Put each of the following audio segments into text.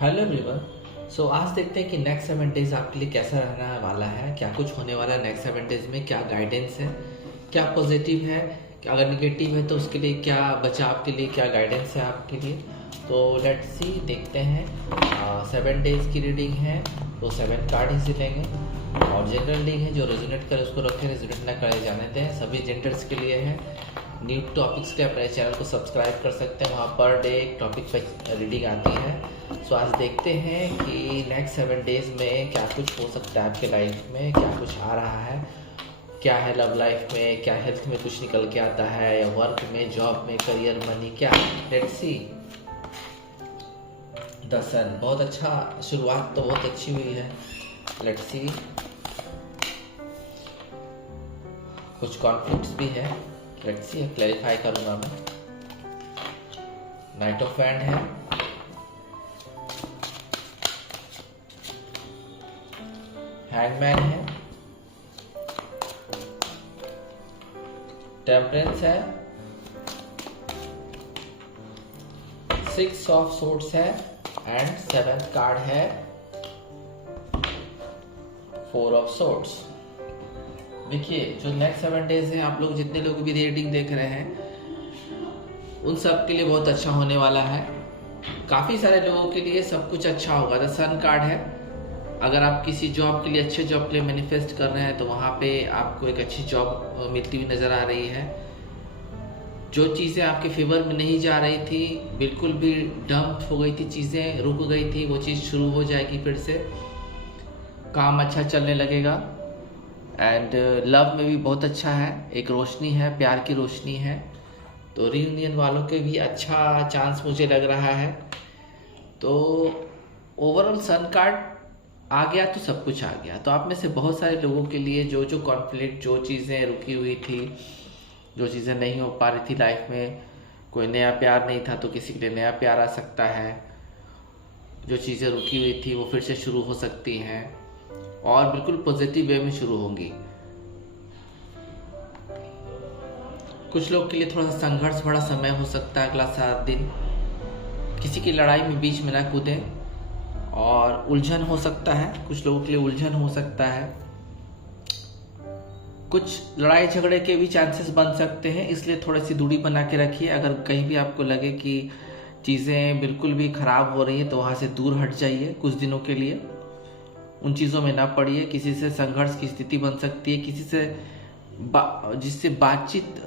Hello everyone. सो आज देखते हैं कि नेक्स्ट 7 डेज आपके लिए कैसा रहने वाला है, क्या कुछ होने वाला है नेक्स्ट 7 डेज में, क्या गाइडेंस है, क्या पॉजिटिव है, अगर निगेटिव है तो उसके लिए क्या बचाव के लिए क्या गाइडेंस है आपके लिए। तो लेट्स सी, देखते हैं। 7 डेज की रीडिंग है तो 7 कार्ड ही से लेंगे और जनरल रीडिंग है, जो रेजोनेट करे उसको रखें, रेजोनेट ना करे जाने दें। सभी जेंडर्स के लिए है। न्यू टॉपिक्स के अपने चैनल को सब्सक्राइब कर सकते हैं, वहाँ पर डे एक टॉपिक पर रीडिंग आती है। सो आज देखते हैं कि नेक्स्ट 7 डेज में क्या कुछ हो सकता है आपके लाइफ में, क्या कुछ आ रहा है, क्या है लव लाइफ में, क्या हेल्थ में कुछ निकल के आता है, या वर्क में, जॉब में, करियर, मनी, क्या। Let's see. द सन, बहुत अच्छा, शुरुआत तो बहुत अच्छी हुई है। लेट्स सी। कुछ कॉन्फ्लिक्ट्स भी है। लेट्स सी, क्लैरिफाई करूंगा मैं। नाइट ऑफ वैंड है, हैंगमैन है, टेम्परेंस है, 6 ऑफ सोर्ड्स है एंड 7th कार्ड है 4 ऑफ सोर्ड्स। देखिए, जो नेक्स्ट 7 डेज है, आप लोग जितने लोग भी रीडिंग देख रहे हैं उन सब के लिए बहुत अच्छा होने वाला है। काफ़ी सारे लोगों के लिए सब कुछ अच्छा होगा। द सन कार्ड है। अगर आप किसी जॉब के लिए, अच्छे जॉब के लिए मैनिफेस्ट कर रहे हैं तो वहाँ पे आपको एक अच्छी जॉब मिलती हुई नज़र आ रही है। जो चीज़ें आपके फेवर में नहीं जा रही थी, बिल्कुल भी डंप हो गई थी, चीज़ें रुक गई थी, वो चीज़ शुरू हो जाएगी फिर से। काम अच्छा चलने लगेगा एंड लव में भी बहुत अच्छा है, एक रोशनी है, प्यार की रोशनी है। तो रीयूनियन वालों के भी अच्छा चांस मुझे लग रहा है। तो ओवरऑल सन कार्ड आ गया तो सब कुछ आ गया। तो आप में से बहुत सारे लोगों के लिए जो जो कॉन्फ्लिक्ट, जो चीज़ें रुकी हुई थी, जो चीज़ें नहीं हो पा रही थी लाइफ में, कोई नया प्यार नहीं था तो किसी के लिए नया प्यार आ सकता है। जो चीज़ें रुकी हुई थी वो फिर से शुरू हो सकती हैं और बिल्कुल पॉजिटिव वे में शुरू होंगी। कुछ लोग के लिए थोड़ा सा संघर्ष भरा समय हो सकता है अगला 7 दिन। किसी की लड़ाई में बीच में ना कूदें और उलझन हो सकता है, कुछ लोगों के लिए उलझन हो सकता है। कुछ लड़ाई झगड़े के भी चांसेस बन सकते हैं, इसलिए थोड़ी सी दूरी बना के रखिए। अगर कहीं भी आपको लगे कि चीज़ें बिल्कुल भी ख़राब हो रही हैं तो वहाँ से दूर हट जाइए कुछ दिनों के लिए, उन चीज़ों में ना पड़िए। किसी से संघर्ष की स्थिति बन सकती है, किसी से जिससे बातचीत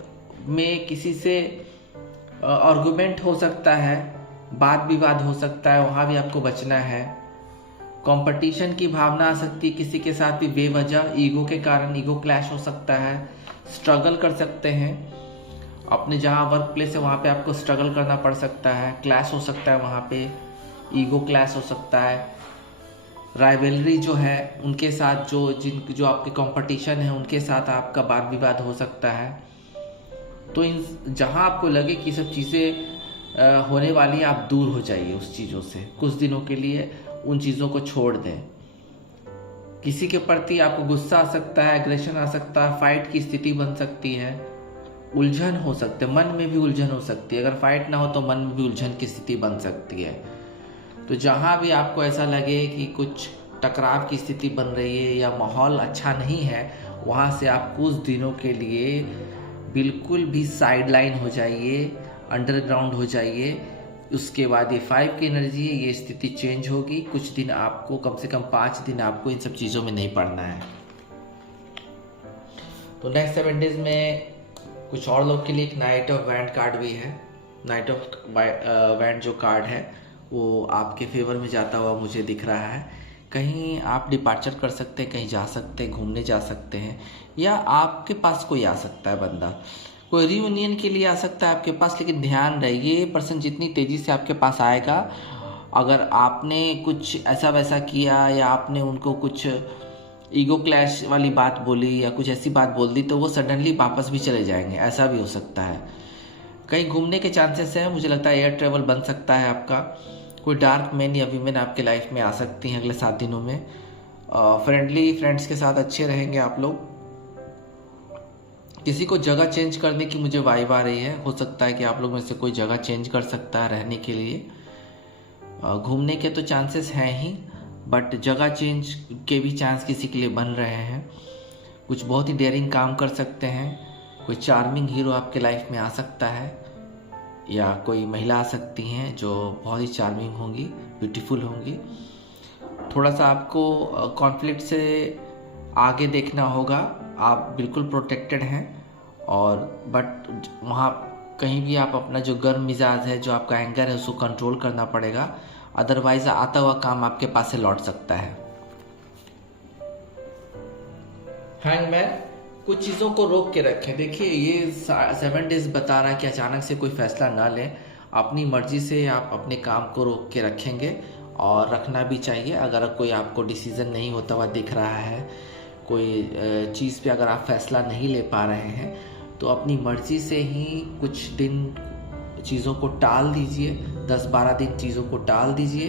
में किसी से आर्गुमेंट हो सकता है, वाद विवाद हो सकता है, वहाँ भी आपको बचना है। कंपटीशन की भावना आ सकती है किसी के साथ भी बेवजह, ईगो के कारण ईगो क्लैश हो सकता है। स्ट्रगल कर सकते हैं अपने जहाँ वर्क प्लेस है वहाँ पे आपको स्ट्रगल करना पड़ सकता है, क्लैश हो सकता है, वहाँ पे ईगो क्लैश हो सकता है। राइवलरी जो है उनके साथ, जो आपके कंपटीशन है उनके साथ आपका वाद विवाद हो सकता है। तो इन जहाँ आपको लगे कि सब चीज़ें होने वाली, आप दूर हो जाइए उस चीज़ों से कुछ दिनों के लिए, उन चीज़ों को छोड़ दें। किसी के प्रति आपको गुस्सा आ सकता है, एग्रेशन आ सकता है, फाइट की स्थिति बन सकती है, उलझन हो सकती है, मन में भी उलझन हो सकती है। अगर फाइट ना हो तो मन में भी उलझन की स्थिति बन सकती है। तो जहाँ भी आपको ऐसा लगे कि कुछ टकराव की स्थिति बन रही है या माहौल अच्छा नहीं है, वहाँ से आप कुछ दिनों के लिए बिल्कुल भी साइडलाइन हो जाइए, अंडरग्राउंड हो जाइए। उसके बाद ये 5 की एनर्जी है, ये स्थिति चेंज होगी। कुछ दिन आपको, कम से कम 5 दिन आपको इन सब चीज़ों में नहीं पड़ना है। तो नेक्स्ट 7 डेज में कुछ और लोग के लिए एक नाइट ऑफ वैंड कार्ड भी है। नाइट ऑफ वैंड जो कार्ड है वो आपके फेवर में जाता हुआ मुझे दिख रहा है। कहीं आप डिपार्चर कर सकते हैं, कहीं जा सकते हैं, घूमने जा सकते हैं, या आपके पास कोई आ सकता है बंदा, कोई रियूनियन के लिए आ सकता है आपके पास। लेकिन ध्यान रहे, ये पर्सन जितनी तेज़ी से आपके पास आएगा, अगर आपने कुछ ऐसा वैसा किया या आपने उनको कुछ ईगो क्लैश वाली बात बोली या कुछ ऐसी बात बोल दी तो वो सडनली वापस भी चले जाएंगे, ऐसा भी हो सकता है। कहीं घूमने के चांसेस हैं, मुझे लगता है एयर ट्रेवल बन सकता है आपका। कोई डार्क मैन या वीमेन आपके लाइफ में आ सकती हैं अगले 7 दिनों में। फ्रेंडली फ्रेंड्स के साथ अच्छे रहेंगे आप लोग। किसी को जगह चेंज करने की मुझे वाइब आ रही है। हो सकता है कि आप लोग में से कोई जगह चेंज कर सकता है रहने के लिए। घूमने के तो चांसेस हैं ही, बट जगह चेंज के भी चांस किसी के लिए बन रहे हैं। कुछ बहुत ही डेयरिंग काम कर सकते हैं, कोई चार्मिंग हीरो आपके लाइफ में आ सकता है, या कोई महिला आ सकती हैं जो बहुत ही चार्मिंग होंगी, ब्यूटीफुल होंगी। थोड़ा सा आपको कॉन्फ्लिक्ट से आगे देखना होगा। आप बिल्कुल प्रोटेक्टेड हैं, और बट वहाँ कहीं भी आप अपना जो गर्म मिजाज है, जो आपका एंगर है, उसको कंट्रोल करना पड़ेगा, अदरवाइज आता हुआ काम आपके पास से लौट सकता है। हैंगमैन, कुछ चीज़ों को रोक के रखें। देखिए, ये 7 डेज बता रहा है कि अचानक से कोई फैसला ना लें, अपनी मर्जी से आप अपने काम को रोक के रखेंगे, और रखना भी चाहिए। अगर कोई आपको डिसीज़न नहीं होता हुआ दिख रहा है, कोई चीज़ पे अगर आप फैसला नहीं ले पा रहे हैं, तो अपनी मर्जी से ही कुछ दिन चीज़ों को टाल दीजिए, 10-12 दिन चीज़ों को टाल दीजिए।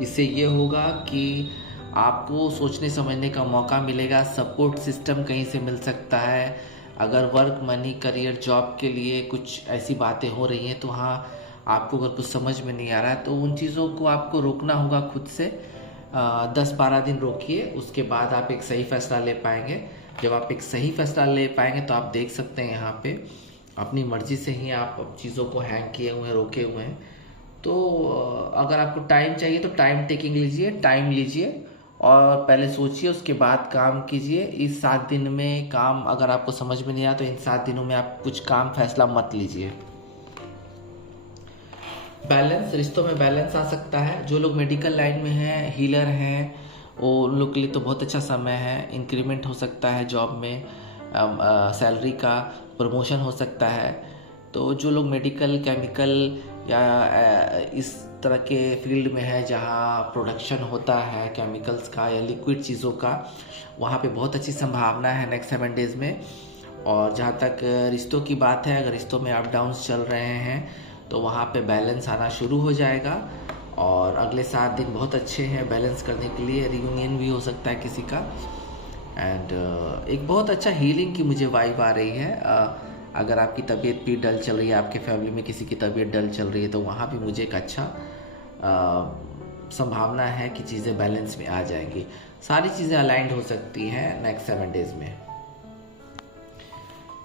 इससे ये होगा कि आपको सोचने समझने का मौका मिलेगा, सपोर्ट सिस्टम कहीं से मिल सकता है। अगर वर्क, मनी, करियर, जॉब के लिए कुछ ऐसी बातें हो रही हैं, तो हाँ, आपको अगर कुछ समझ में नहीं आ रहा है तो उन चीज़ों को आपको रोकना होगा खुद से। 10-12 दिन रोकिए, उसके बाद आप एक सही फैसला ले पाएंगे। जब आप एक सही फैसला ले पाएंगे तो आप देख सकते हैं यहाँ पे अपनी मर्जी से ही आप चीज़ों को हैंग किए हुए हैं, रोके हुए हैं। तो अगर आपको टाइम चाहिए तो टाइम टेकिंग लीजिए, टाइम लीजिए और पहले सोचिए, उसके बाद काम कीजिए। इस 7 दिन में काम अगर आपको समझ में नहीं आया तो इन 7 दिनों में आप कुछ काम फैसला मत लीजिए। बैलेंस, रिश्तों में बैलेंस आ सकता है। जो लोग मेडिकल लाइन में हैं, हीलर हैं, वो उन लोग के लिए तो बहुत अच्छा समय है। इंक्रीमेंट हो सकता है जॉब में, सैलरी का प्रमोशन हो सकता है। तो जो लोग मेडिकल, केमिकल या इस तरह के फील्ड में है जहाँ प्रोडक्शन होता है केमिकल्स का या लिक्विड चीज़ों का, वहाँ पे बहुत अच्छी संभावना है नेक्स्ट 7 डेज़ में। और जहाँ तक रिश्तों की बात है, अगर रिश्तों में अप डाउन्स चल रहे हैं तो वहाँ पे बैलेंस आना शुरू हो जाएगा। और अगले 7 दिन बहुत अच्छे हैं बैलेंस करने के लिए। रियूनियन भी हो सकता है किसी का, एंड एक बहुत अच्छा हीलिंग की मुझे वाइब आ रही है। अगर आपकी तबीयत भी डल चल रही है, आपके फैमिली में किसी की तबीयत डल चल रही है, तो वहाँ भी मुझे एक अच्छा संभावना है कि चीज़ें बैलेंस में आ जाएंगी। सारी चीज़ें अलाइंड हो सकती हैं नेक्स्ट 7 डेज़ में।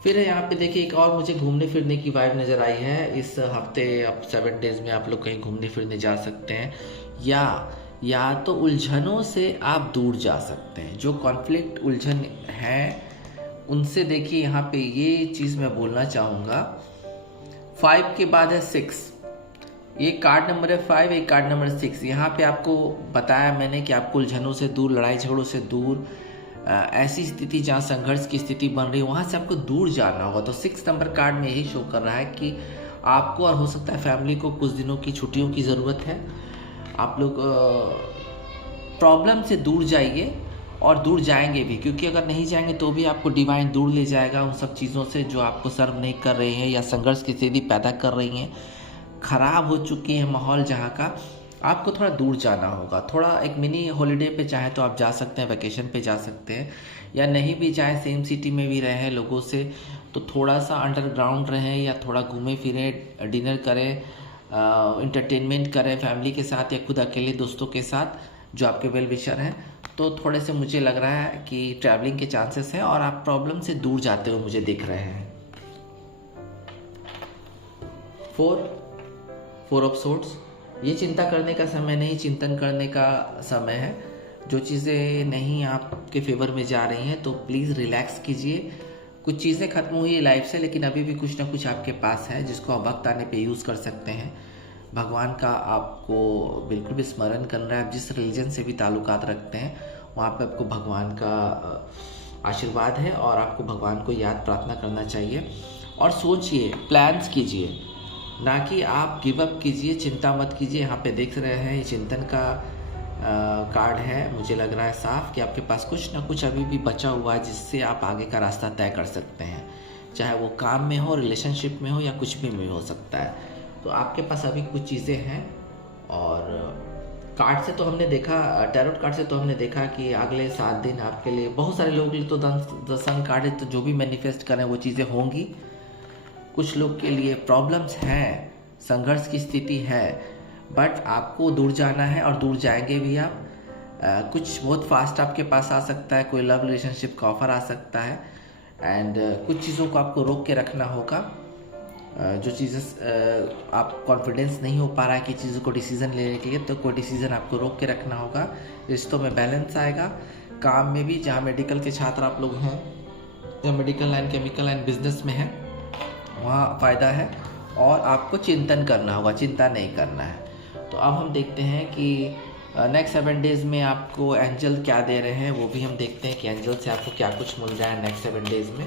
फिर यहाँ पे देखिए, एक और मुझे घूमने फिरने की वाइब नज़र आई है इस हफ्ते। अब 7 डेज़ में आप लोग कहीं घूमने फिरने जा सकते हैं, या तो उलझनों से आप दूर जा सकते हैं। जो कॉन्फ्लिक्ट, उलझन है, उनसे देखिए यहाँ पे ये चीज़ मैं बोलना चाहूँगा। 5 के बाद है 6, ये कार्ड नंबर है 5, एक कार्ड नंबर 6। यहाँ पे आपको बताया मैंने कि आपको उलझनों से दूर, लड़ाई झगड़ों से दूर, ऐसी स्थिति जहाँ संघर्ष की स्थिति बन रही है वहाँ से आपको दूर जाना होगा। तो 6 नंबर कार्ड में यही शो कर रहा है कि आपको और हो सकता है फैमिली को कुछ दिनों की छुट्टियों की ज़रूरत है। आप लोग प्रॉब्लम से दूर जाइए, और दूर जाएंगे भी, क्योंकि अगर नहीं जाएंगे तो भी आपको डिवाइन दूर ले जाएगा उन सब चीज़ों से जो आपको सर्व नहीं कर रही हैं या संघर्ष की स्थिति पैदा कर रही हैं। ख़राब हो चुकी है माहौल जहाँ का, आपको थोड़ा दूर जाना होगा। थोड़ा एक मिनी हॉलीडे पे चाहे तो आप जा सकते हैं, वैकेशन पे जा सकते हैं, या नहीं भी चाहे सेम सिटी में भी रहें लोगों से, तो थोड़ा सा अंडरग्राउंड रहें, या थोड़ा घूमें फिरें, डिनर करें, इंटरटेनमेंट करें फैमिली के साथ या खुद अकेले दोस्तों के साथ जो आपके वेल विशर हैं। तो थोड़े से मुझे लग रहा है कि ट्रैवलिंग के चांसेस हैं और आप प्रॉब्लम से दूर जाते हुए मुझे दिख रहे हैं। 4 ऑफ सोर्ड्स, ये चिंता करने का समय नहीं, चिंतन करने का समय है। जो चीज़ें नहीं आपके फेवर में जा रही हैं तो प्लीज़ रिलैक्स कीजिए। कुछ चीज़ें खत्म हुई है लाइफ से, लेकिन अभी भी कुछ ना कुछ आपके पास है जिसको आप वक्त आने पे यूज़ कर सकते हैं। भगवान का आपको बिल्कुल भी स्मरण करना है। आप जिस रिलीजन से भी ताल्लुकात रखते हैं वहाँ पे आपको भगवान का आशीर्वाद है, और आपको भगवान को याद प्रार्थना करना चाहिए। और सोचिए, प्लान्स कीजिए, ना कि आप गिव अप कीजिए, चिंता मत कीजिए। यहाँ पे देख रहे हैं ये चिंतन का कार्ड है। मुझे लग रहा है साफ कि आपके पास कुछ ना कुछ अभी भी बचा हुआ है जिससे आप आगे का रास्ता तय कर सकते हैं, चाहे वो काम में हो, रिलेशनशिप में हो, या कुछ भी में हो सकता है। तो आपके पास अभी कुछ चीज़ें हैं। और कार्ड से तो हमने देखा, टैरोट कार्ड से तो हमने देखा कि अगले 7 दिन आपके लिए, बहुत सारे लोगों के लिए तो द सन कार्ड है, तो जो भी मैनिफेस्ट करें वो चीज़ें होंगी। कुछ लोग के लिए प्रॉब्लम्स हैं, संघर्ष की स्थिति है, बट आपको दूर जाना है और दूर जाएंगे भी आप। कुछ बहुत फास्ट आपके पास आ सकता है, कोई लव रिलेशनशिप का ऑफर आ सकता है। एंड कुछ चीज़ों को आपको रोक के रखना होगा। जो चीज़ें आप कॉन्फिडेंस नहीं हो पा रहा है कि चीज़ों को डिसीज़न लेने के लिए, तो कोई डिसीज़न आपको रोक के रखना होगा। रिश्तों में बैलेंस आएगा, काम में भी, जहाँ मेडिकल के छात्र आप लोग हैं या medical line, chemical line, business में हैं, वहाँ फ़ायदा है। और आपको चिंतन करना होगा, चिंता नहीं करना है। तो अब हम देखते हैं कि नेक्स्ट 7 डेज़ में आपको एंजल क्या दे रहे हैं, वो भी हम देखते हैं कि एंजल से आपको क्या कुछ मिल रहा है नेक्स्ट 7 डेज़ में।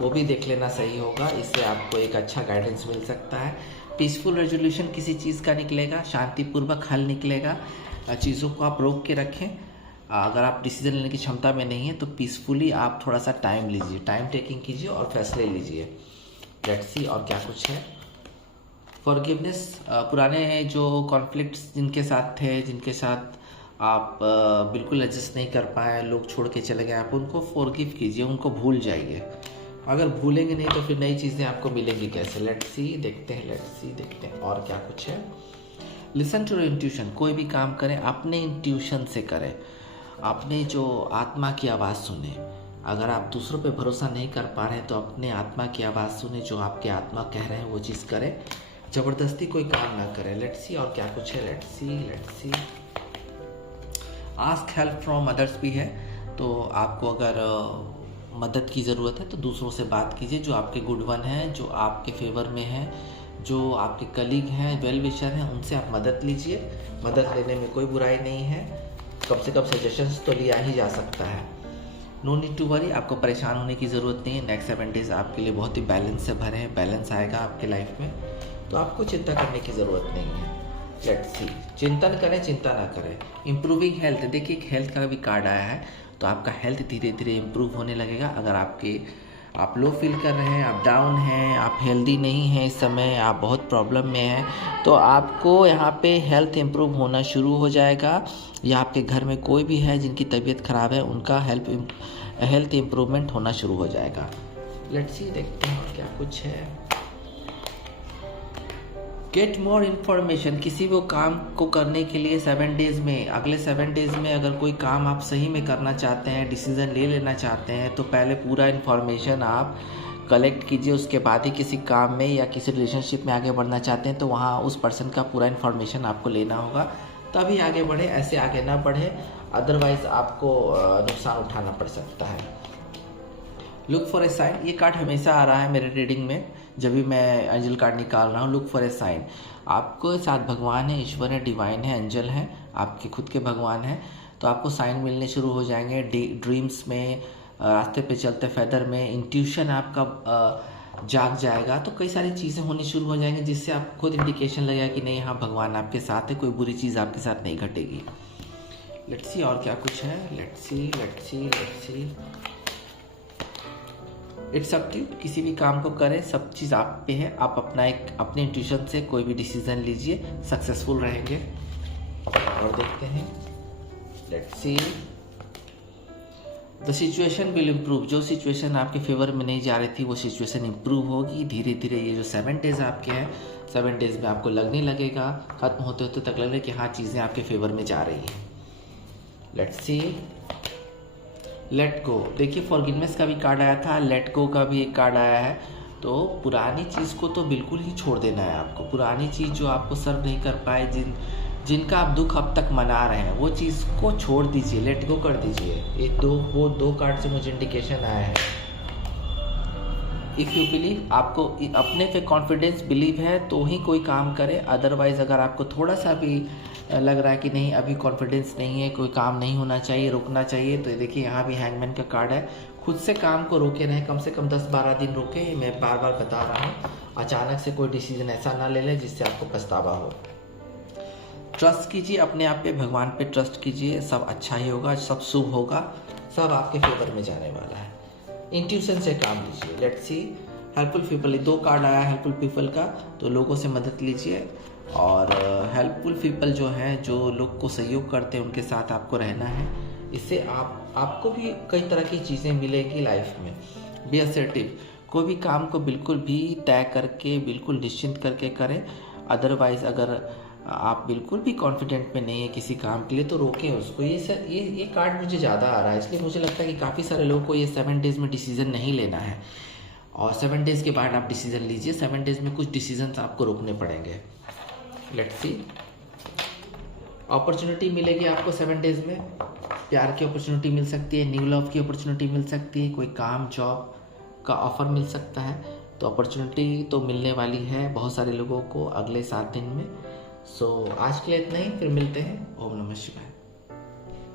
वो भी देख लेना सही होगा, इससे आपको एक अच्छा गाइडेंस मिल सकता है। पीसफुल रेजोल्यूशन किसी चीज़ का निकलेगा, शांतिपूर्वक हल निकलेगा। चीज़ों को आप रोक के रखें। अगर आप डिसीजन लेने की क्षमता में नहीं है तो पीसफुली आप थोड़ा सा टाइम लीजिए, टाइम टेकिंग कीजिए और फैसले लीजिए। लेट्स सी और क्या कुछ है। फॉरगिवनेस, पुराने जो कॉन्फ्लिक्ट्स जिनके साथ थे, जिनके साथ आप बिल्कुल एडजस्ट नहीं कर पाए, लोग छोड़ के चले गए, आप उनको फॉरगिव कीजिए, उनको भूल जाइए। अगर भूलेंगे नहीं तो फिर नई चीज़ें आपको मिलेंगी कैसे। लेट्स सी, देखते हैं, लेट्स सी, देखते हैं और क्या कुछ है। लिसन टू योर इंट्यूशन, कोई भी काम करें अपने इंट्यूशन से करें, अपने जो आत्मा की आवाज़ सुने। अगर आप दूसरों पे भरोसा नहीं कर पा रहे हैं तो अपने आत्मा की आवाज़ सुने, जो आपके आत्मा कह रहे हैं वो चीज़ करें, ज़बरदस्ती कोई काम ना करें। लेट्स सी और क्या कुछ है। Let's see, let's C. Ask help from others भी है, तो आपको अगर मदद की ज़रूरत है तो दूसरों से बात कीजिए, जो आपके गुड वन हैं, जो आपके फेवर में हैं, जो आपके कलीग हैं, वेल विशर हैं, उनसे आप मदद लीजिए। मदद लेने में कोई बुराई नहीं है, कम से कम सजेशंस तो लिया ही जा सकता है। नो नीड टू वरी, आपको परेशान होने की ज़रूरत नहीं है। नेक्स्ट 7 डेज़ आपके लिए बहुत ही बैलेंस से भरे हैं, बैलेंस आएगा आपके लाइफ में, तो आपको चिंता करने की ज़रूरत नहीं है। लेट्स सी, चिंतन करें, चिंता ना करें। इम्प्रूविंग हेल्थ, देखिए एक हेल्थ का भी कार्ड आया है, तो आपका हेल्थ धीरे धीरे इम्प्रूव होने लगेगा। अगर आप लो फील कर रहे हैं, आप डाउन हैं, आप हेल्दी नहीं हैं इस समय, आप बहुत प्रॉब्लम में हैं, तो आपको यहाँ पे हेल्थ इम्प्रूव होना शुरू हो जाएगा। या आपके घर में कोई भी है जिनकी तबीयत ख़राब है, उनका हेल्थ इम्प्रूवमेंट होना शुरू हो जाएगा। लेट्स सी, देखते हैं क्या कुछ है। गेट मोर इन्फॉर्मेशन, किसी वो काम को करने के लिए 7 डेज़ में, अगले 7 डेज़ में अगर कोई काम आप सही में करना चाहते हैं, डिसीज़न ले लेना चाहते हैं, तो पहले पूरा इन्फॉर्मेशन आप कलेक्ट कीजिए। उसके बाद ही किसी काम में या किसी रिलेशनशिप में आगे बढ़ना चाहते हैं तो वहाँ उस पर्सन का पूरा इन्फॉर्मेशन आपको लेना होगा, तभी आगे बढ़े। ऐसे आगे ना बढ़े, अदरवाइज़ आपको नुकसान उठाना पड़ सकता है। लुक फॉर ए साइन, ये कार्ड हमेशा आ रहा है मेरे रीडिंग में, जब भी मैं एंजल कार्ड निकाल रहा हूँ। लुक फॉर ए साइन, आपको साथ भगवान है, ईश्वर है, डिवाइन है, एंजल है, आपके खुद के भगवान हैं, तो आपको साइन मिलने शुरू हो जाएंगे। ड्रीम्स में, रास्ते पे चलते फेदर में, इंट्यूशन आपका जाग जाएगा, तो कई सारी चीज़ें होनी शुरू हो जाएंगी जिससे आप खुद इंडिकेशन लगेगा कि नहीं, हाँ भगवान आपके साथ है, कोई बुरी चीज़ आपके साथ नहीं घटेगी। लेट्स सी और क्या कुछ है। Let's see, let's see, let's see. It's up to, किसी भी काम को करें, सब चीज़ आप पे है। आप अपने इंट्यूशन से कोई भी डिसीजन लीजिए, सक्सेसफुल रहेंगे। और देखते हैं, let's see. The situation will improve, जो सिचुएशन आपके फेवर में नहीं जा रही थी वो सिचुएशन इम्प्रूव होगी धीरे धीरे। ये जो 7 डेज़ आपके हैं, 7 डेज़ में आपको लगने लगेगा, खत्म होते होते तक लगेगा कि हाँ चीज़ें आपके फेवर में जा रही हैं। Let's see. लेट गो, देखिए फॉरगिवनेस का भी कार्ड आया था, लेट गो का भी एक कार्ड आया है। तो पुरानी चीज़ को तो बिल्कुल ही छोड़ देना है आपको। पुरानी चीज़ जो आपको सर्व नहीं कर पाए, जिनका आप दुख अब तक मना रहे हैं, वो चीज़ को छोड़ दीजिए, लेट गो कर दीजिए। ये वो दो कार्ड से मुझे इंडिकेशन आया है। इफ़ यू बिलीव, आपको अपने पे कॉन्फिडेंस बिलीव है तो ही कोई काम करे, अदरवाइज़ अगर आपको थोड़ा सा भी लग रहा है कि नहीं अभी कॉन्फिडेंस नहीं है, कोई काम नहीं होना चाहिए, रुकना चाहिए, तो देखिए यहाँ भी हैंगमैन का कार्ड है। खुद से काम को रोके रहें, कम से कम 10-12 दिन रोके। मैं बार बार बता रहा हूँ, अचानक से कोई डिसीजन ऐसा ना ले लें जिससे आपको पछतावा हो। ट्रस्ट कीजिए अपने आप पे, भगवान पे ट्रस्ट कीजिए, सब अच्छा ही होगा, सब शुभ होगा, सब आपके फेवर में जाने वाला है। इंट्यूशन से काम लीजिए। Let's see. Helpful people, 2 card आया हेल्पफुल पीपल का, तो लोगों से मदद लीजिए। और हेल्पफुल पीपल जो हैं, जो लोग को सहयोग करते हैं, उनके साथ आपको रहना है। इससे आपको भी कई तरह की चीज़ें मिलेगी लाइफ में। बी असर्टिव, कोई भी काम को बिल्कुल भी तय करके, बिल्कुल निश्चिंत करके करें। अदरवाइज़ अगर आप बिल्कुल भी कॉन्फिडेंट में नहीं है किसी काम के लिए तो रोकें उसको। ये सर ये कार्ड मुझे ज़्यादा आ रहा है, इसलिए मुझे लगता है कि काफ़ी सारे लोगों को ये 7 डेज़ में डिसीज़न नहीं लेना है और 7 डेज़ के बाद आप डिसीज़न लीजिए। 7 डेज़ में कुछ डिसीजंस आपको रोकने पड़ेंगे। लेट्स सी, अपॉर्चुनिटी मिलेगी आपको 7 डेज़ में। प्यार की अपॉर्चुनिटी मिल सकती है, न्यू लव की अपॉर्चुनिटी मिल सकती है, कोई काम जॉब का ऑफ़र मिल सकता है। तो अपॉर्चुनिटी तो मिलने वाली है बहुत सारे लोगों को अगले 7 दिन में। सो आज के लिए इतना ही, फिर मिलते हैं। ओम नमः शिवाय।